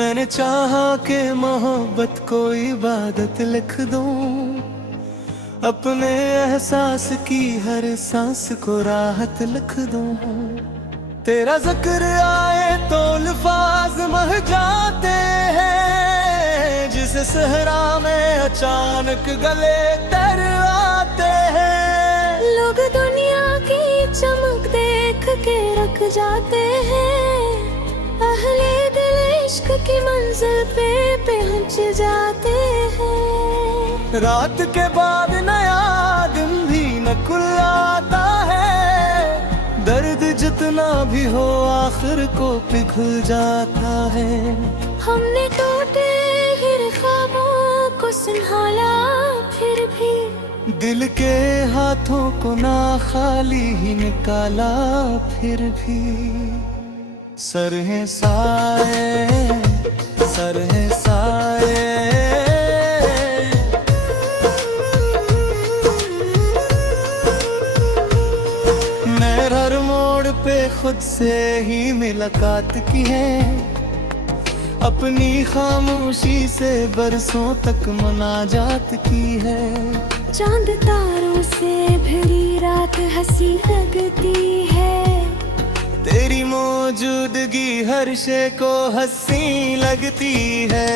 मैंने चाहा कि मोहब्बत को इबादत लिख दूं, अपने एहसास की हर सांस को राहत लिख दूं। तेरा जिक्र आए तो अल्फाज मह जाते हैं, जिस सहरा में अचानक गले तर आते हैं। लोग दुनिया की चमक देख के रख जाते हैं, अहले दिल इश्क की मंजिल पे पहुंच जाते हैं। रात के बाद नया दिन भी न खुल आता है, दर्द जितना भी हो आखिर को पिघल जाता है। हमने टूटे हिर ख्वाबों को संभाला, फिर भी दिल के हाथों को ना खाली ही निकाला, फिर भी सर है साए, सर है साए। मैं हर मोड़ पे खुद से ही मुलाकात की है, अपनी खामोशी से बरसों तक मुनाजात की है। चांद तारों से भरी रात हंसी लगती है, तेरी मौजूदगी हर शे को हंसी लगती है।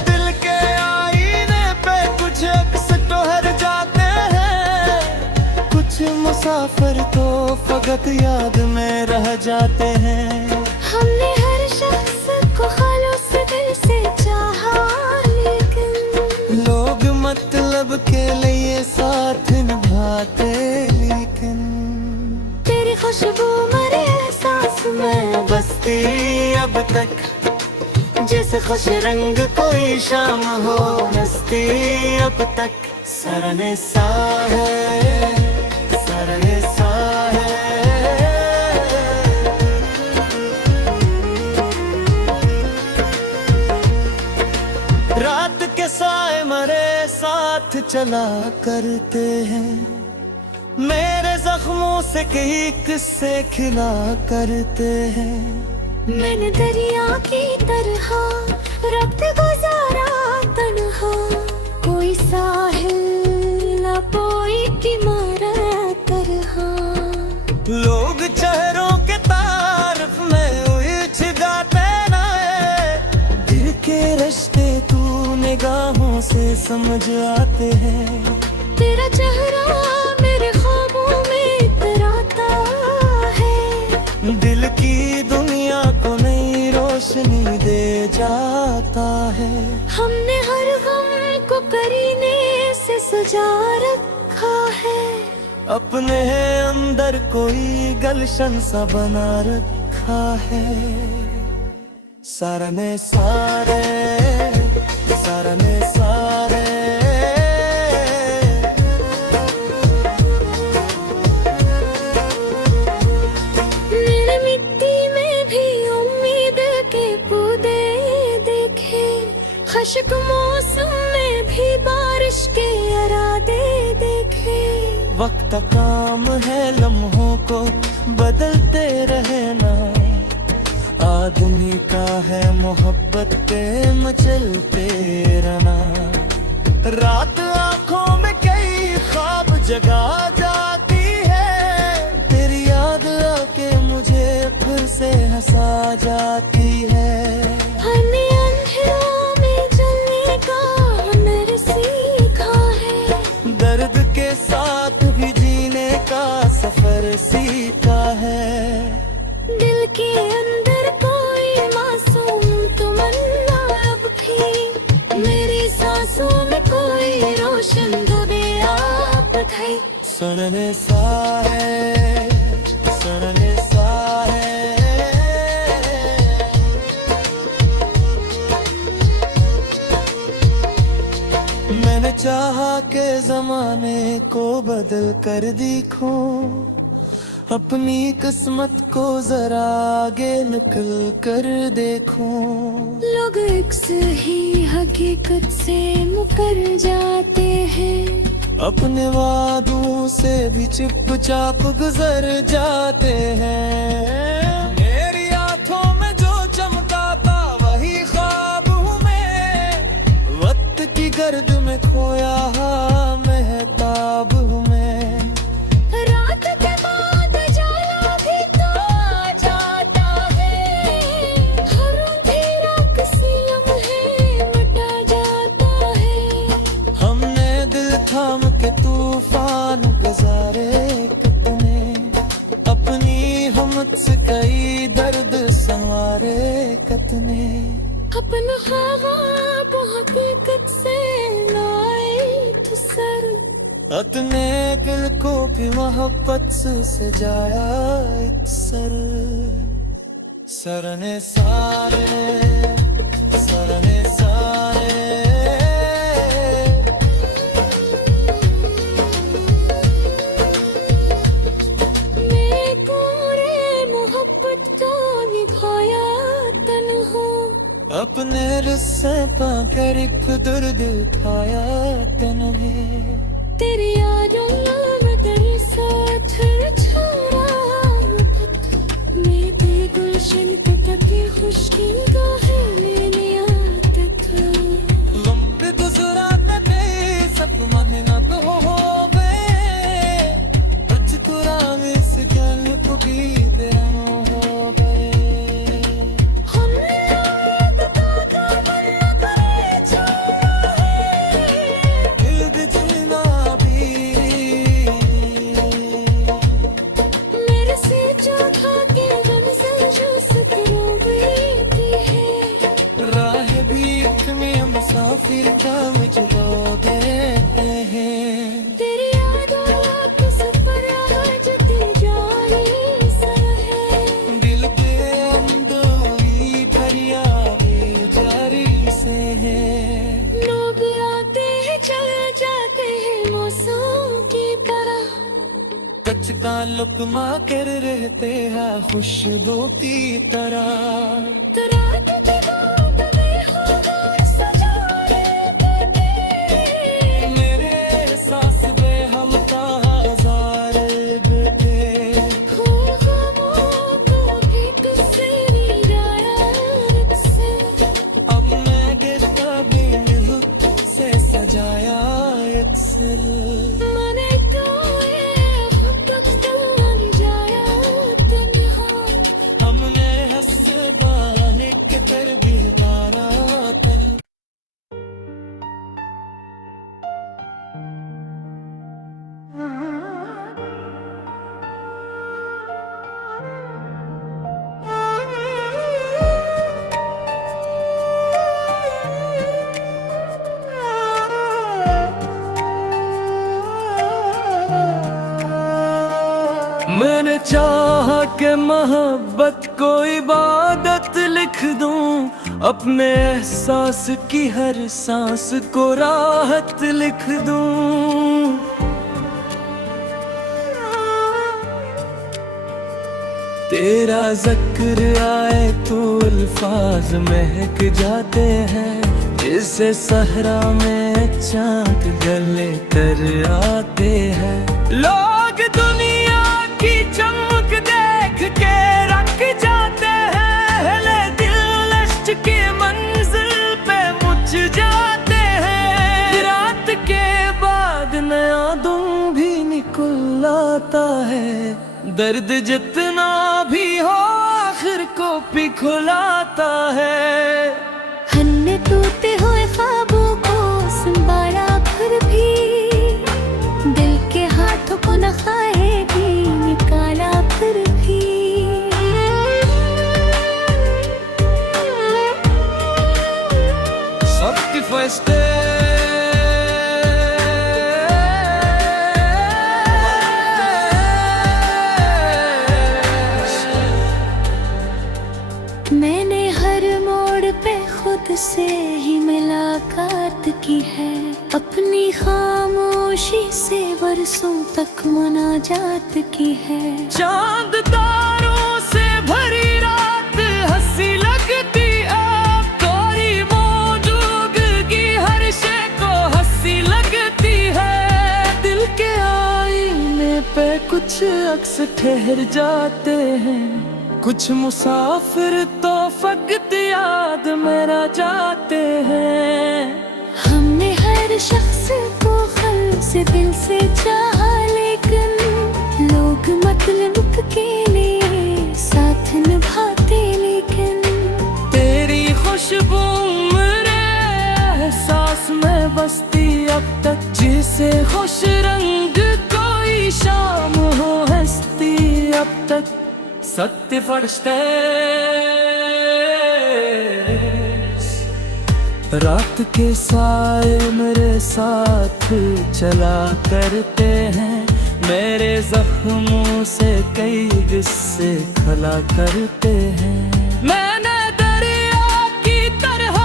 दिल के आईने पे कुछ अक्स ठहर जाते हैं, कुछ मुसाफिर तो फकत याद में रह जाते हैं। हमने हर शख्स को खालूस दिल से चाहा, लेकिन लोग मतलब के लिए साथ निभाते, लेकिन तेरी खुशबू मरे एहसास में बसती अब तक, जैसे खुश रंग कोई शाम हो हंसती अब तक। सरने सा है, सरने सा है। रात के साए मरे साथ चला करते हैं, मेरे जख्मों से कई किस्से खिला करते हैं। मैंने दरिया की तरह रक्त गुजारा तन्हा, कोई साहिल न कोई किनारा तरह। लोग चेहरों के तारफ में उलझ जाते ना, दिल के रिश्ते तू निगाहों से समझ आते हैं। तेरा चेहरा मेरे ख्वाबों में इतराता है, दिल की दुनिया को नई रोशनी दे जाता है। हमने हर गम को करीने से सजा रखा है, अपने अंदर कोई गलशन सा बना रखा है। सरने सारे, सरने सारे। मेरे मिट्टी में भी उम्मीद के पौधे देखे, खश्क मौसम में भी बारिश के इरादे देखे। वक्त का काम है लम्हों को बदलते रहना, आदमी का है मोहब्बत पे मचलते रहना। रात आंखों में कई ख्वाब जगा जाती है, तेरी याद आके मुझे फिर से हंसा जाती है। हमने अंधेरों में जलने का हुनर सीखा है, दर्द के साथ भी जीने का सफर सीखा है। दिल के अंदर कोई मासूम तमन्ना अब भी, मेरी सांसों में कोई रोशन दुबे आप थे। सरने सा है, सरने सा है। मैंने चाहा के जमाने को बदल कर देखूं, अपनी किस्मत को जरा आगे निकल कर देखूं। लोग अक्सर ही हकीकत से मुकर जाते हैं, अपने वादों से भी चुपचाप गुजर जाते हैं। मेरी आंखों में जो चमका था वही दर्द में खोया महताब हूँ मैं। रात के बाद जाला भी तो आ जाता है, हर अंधेरा किसी लम्हे मिटा जाता है। हमने दिल थाम के तूफान गुजारे कितने, अपनी हिम्मत से कई दर्द संवारे कितने। अपन ख्वाब हकीकत से लाए तो सर, अपने दिल को भी मोहब्बत से सजाया एक सर। सरने सारे सरने सारे मैं पूरे मोहब्बत का निभाया तन हूँ, अपने रिश्ते पाकर एक दर्द उठाया तन्हे। तेरी यादों में तेरे साथ छोड़ा तक, मैं बेगुलशन पे कभी खुशकिन गाहें लेने आता था। लंबे गुजराने पे सब मन नब हो गए, अचकुरावे से गल पुगी बेरम हो गए। हमने एक ताका मन करे छोड़ा है, दिल बिछना भी मेरे से जो था के गम संजो सकरोगी है। राह भी इतने मुसाफिर का मुझलोगे हैं। तेरी यादों के सफर आज दी जानी सा है, दिल पे अंदोई फरियादी जारी से है। लोग आते हैं चले जाते हैं मौसम की तरह, कच का लुकमा कर रहते हैं खुशबू की तरह। रात के बाद में होगा सजाए बेटे, मेरे एहसास बेहमता हजार बेटे। खोए ख्वाबों को भी तुझसे निराया से, अब मैं गिरता भी मिलूं से सजाया एक सिर। मैंने तो ये खुद तक जाया तन्हा, हमने हंसे बाने के तर दिलदारा तन। मैंने चाहा कि मोहब्बत को इबादत लिख दूं, अपने एहसास की हर सांस को राहत लिख दूं। तेरा जिक्र आए तो अल्फाज महक जाते हैं, जैसे सहरा में चांद गले तर आते हैं। लोग दुनिया की चमक देख के रख जाते हैं, हिले दिल इश्क की मंजिल पे मुझ जाते हैं। रात के बाद नया दिन भी निकल आता है, दर्द जितना भी हो आखिर को पिघलाता है। हमने टूटे हुए ख्वाबों को संभाला फिर भी, दिल के हाथों को न खाएगी निकाला फिर भी। सबके फैसले मैंने हर मोड़ पे खुद से ही मुलाकात की है, अपनी खामोशी से बरसों तक मुनाजात की है। चांद तारों से भरी रात हंसी लगती अब, तोरी मौजूदगी हर शे को हंसी लगती है। दिल के आईने पे कुछ अक्स ठहर जाते हैं, कुछ मुसाफिर तो फकत याद में रह जाते हैं। हमने हर हर शख्स को खल से दिल से चाहा, लेकिन लोग मतलब के लिए साथ निभाते। लेकिन तेरी खुशबू मेरे एहसास में बसती अब तक, जिसे खुश रंग कोई शाम हो हंसती अब तक। सत्य फर्स्टे रात के साए मेरे साथ चला करते हैं, मेरे जख्मों से कई किस्से खला करते हैं। मैंने दरिया की तरह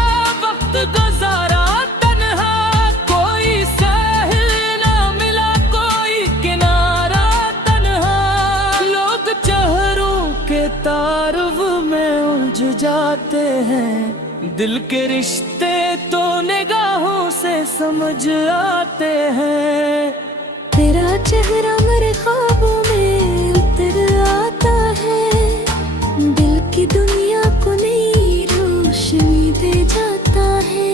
वक्त गुजारा तन्हा, कोई साहिल ना मिला कोई किनारा तन्हा। लोग चेहरों के तारुफ में उलझ जाते हैं, दिल के रिश्ते तो निगाहों से समझ आते हैं। तेरा चेहरा मेरे ख्वाबों में उतर आता है, दिल की दुनिया को नई रोशनी दे जाता है।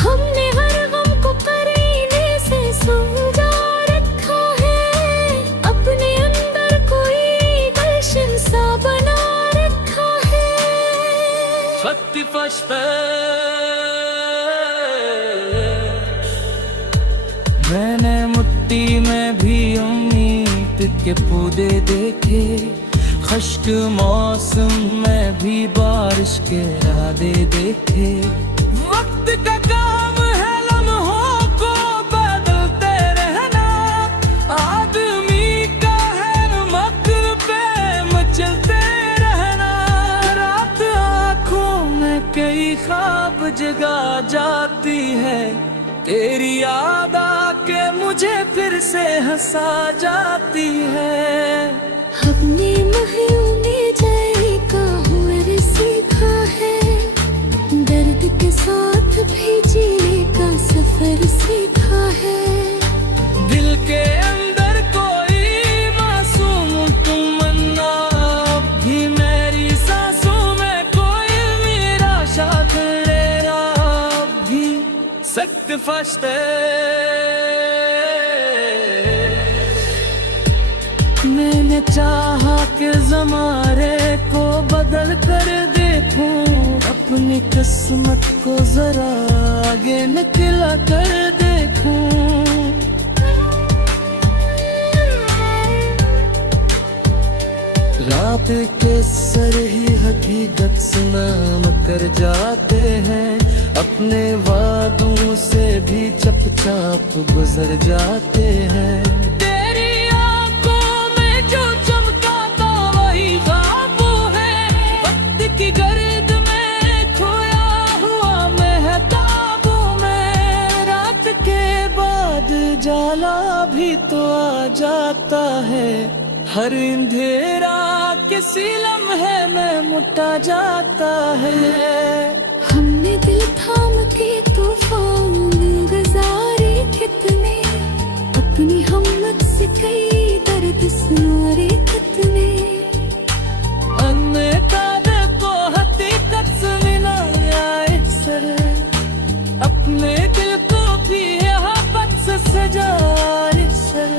हमने हर गम को करीने से सुलझा रखा है, अपने अंदर कोई गुलशन सा बना रखा है। सत्य फर्स्टे मैंने मिट्टी में भी उम्मीद के पौधे देखे, खुश्क मौसम में भी बारिश के इरादे देखे। वक्त का काम है लम्हों को बदलते रहना, आदमी का है मकर पे मचलते रहना। रात आँखों में कई ख्वाब जगा जाती है, तेरी याद आके मुझे फिर से हंसा जाती है। अपने महलों में जाएगा हुआ सीखा है, दर्द के साथ भी जीने का सफर सीखा है। दिल के अंदर कोई मासूम तमन्ना, भी मेरी सांसों में कोई मेरा साथ ले रहा भी। सख्त फर्स्टे मैंने चाहा कि ज़माने को बदल कर देखूं, अपनी किस्मत को जरा आगे निकला कर देखूं। रात के सर ही हकीकत से नाम कर जाते हैं, अपने वादों से भी चपचाप गुजर जाते हैं। तेरी आंखों में जो चमका था वही ख्वाब है, वक्त की गर्द में खोया हुआ महताबों में। रात के बाद जाला भी तो आ जाता है, हर अंधेरा किसी लम्हे में मुटा जाता है। हमने दिल थाम के तूफान गुजारे कितने, अपनी हिम्मत से कई दर्द सुनारे कितने। अन्य कादे को हकीकत से मिलाया अक्सर, अपने दिल को भी मोहब्बत से सजाया अक्सर।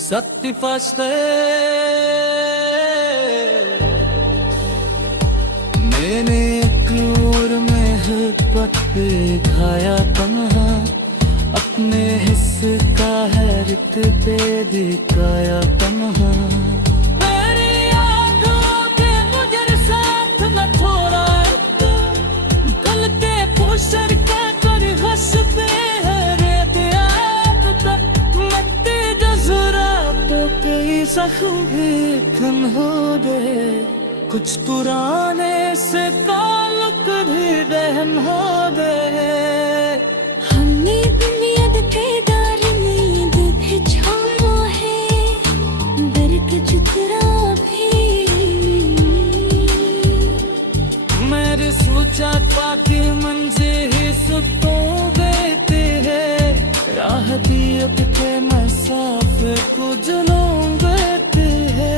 सत्य फर्स्टे मैंने एक और महबत पे खाया तन्हा, अपने हिस्से का है रित पे दिखाया तन्हा। मेरी यादों के गुजर साथ न छोड़ा, कल के खुशर का कर हंसते हैं रेत याद तक। मट्टी जज़रा तो कई जख्म भी थन हो गए, कुछ पुराने से ताल्लुक भी दहन हो गए। हमने दुनिया के दार नींद भी छोड़ा है, दर्द जुकरा भी। मैंने सोचा था कि मंजिल ही सुतों देते हैं, राह दी अब के मसाफिर को जुनून देते हैं।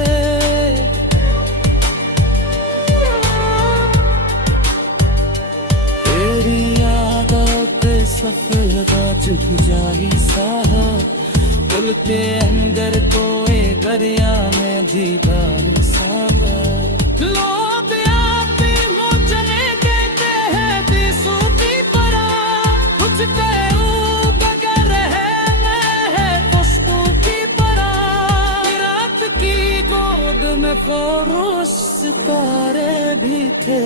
तेरी यादों के सफेदा चुप जाही साहा दिल के अंदर कोई दरिया में दीदार सागा लोग आप ही मुझने कहते हैं तीसू की तरह कुछ तेरू बगैर है खुशबू की तरह रात की गोद में फरोश सितारे भी थे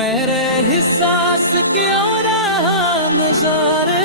मेरे हिसास के और नजारे